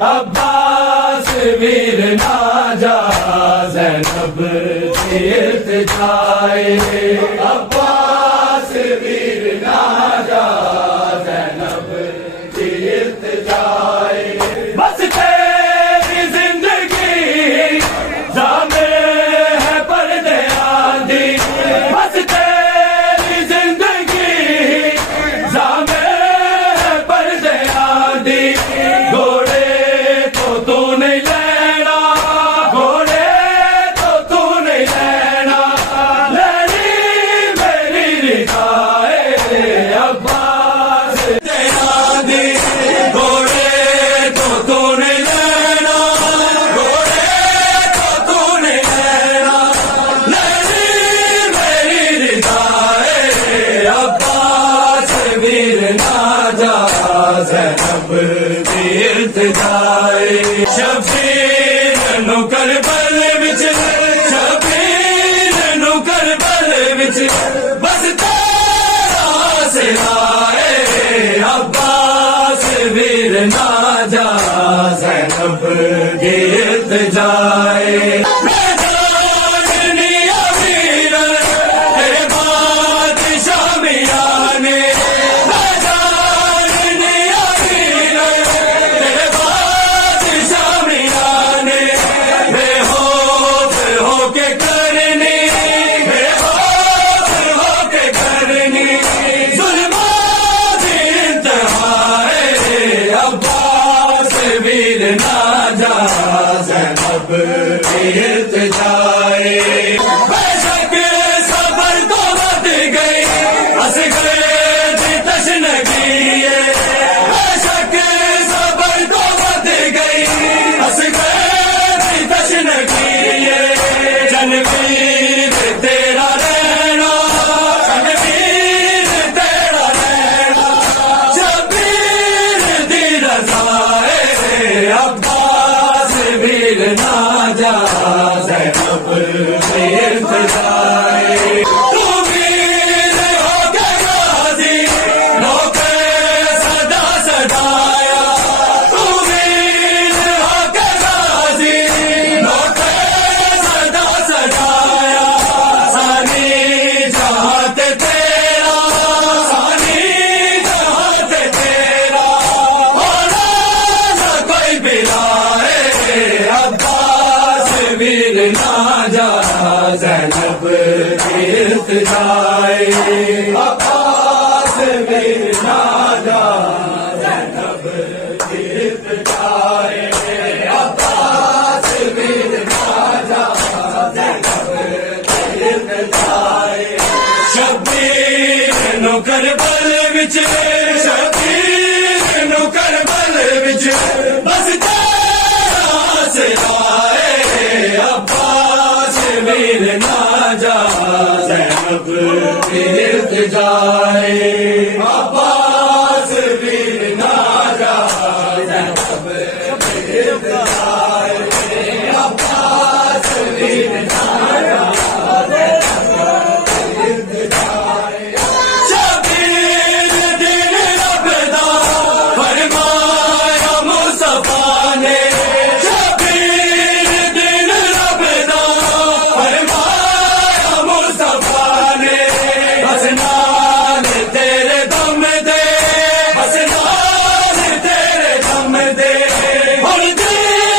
عباس ویر ناجا زینب تیرت جائے، عباس ویر ناجا زینب تیرت جائے، بس تیری زندگی ضامن ہے پردے آندھی، بس تیری زندگی ضامن ہے پردے آندھی، گھوڑے تو تو نہیں لینا، گھوڑے تو تو نہیں لینا، لڑی میری رضائے عباس آندھی، گھوڑے تو تو نہیں لینا، گھوڑے تو تو نہیں لینا، لڑی میری رضائے عباس ویر ناجا زینب تیرت جائے، شبیر نو کربل وچ، شبیر نو کربل وچ بس تیرا سائے عباس ویر ناجا زینب تیرت جائے، زینب تیرت جائے، بے شک صبر تو بد گئی، اصغر کی تشنگی ہے، بے شک صبر تو بد گئی، اصغر کی تشنگی ہے، جنویر تیرا رہنا، جنویر تیرا رہنا، شبیر دی رضائے عباس ویر ناجا زینب تیرت جائے، تو ویر ہو کے غازی نوکر صدا سجایا، تو ویر ہو کے غازی نوکر صدا سجایا، ثانی جہاں تے تیرا، ثانی جہاں تے تیرا، ہونا نہ کوئی بلائے عباس ویر ناجا زینب تیرت جائے، عباس ویر ناجا زینب تیرت جائے، عباس ویر ناجا زینب تیرت جائے، شبیر نو کربل وچ، شبیر نو کربل وچ بس تیرا سائے عباس ویر ناجا زینب تیرت جائے، عباس ویر ناجا زینب تیرت جائے، عباس ویر ناجا زینب تیرت جائے، شبیر دل رب دا فرمایا مصطفیٰ نے، شبیر دل رب دا فرمایا مصطفیٰ نے، بس نال تیرے دم دے، بس نال تیرے دم دے، ہن دل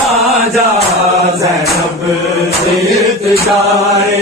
خواجہ زینب سے التجا ہے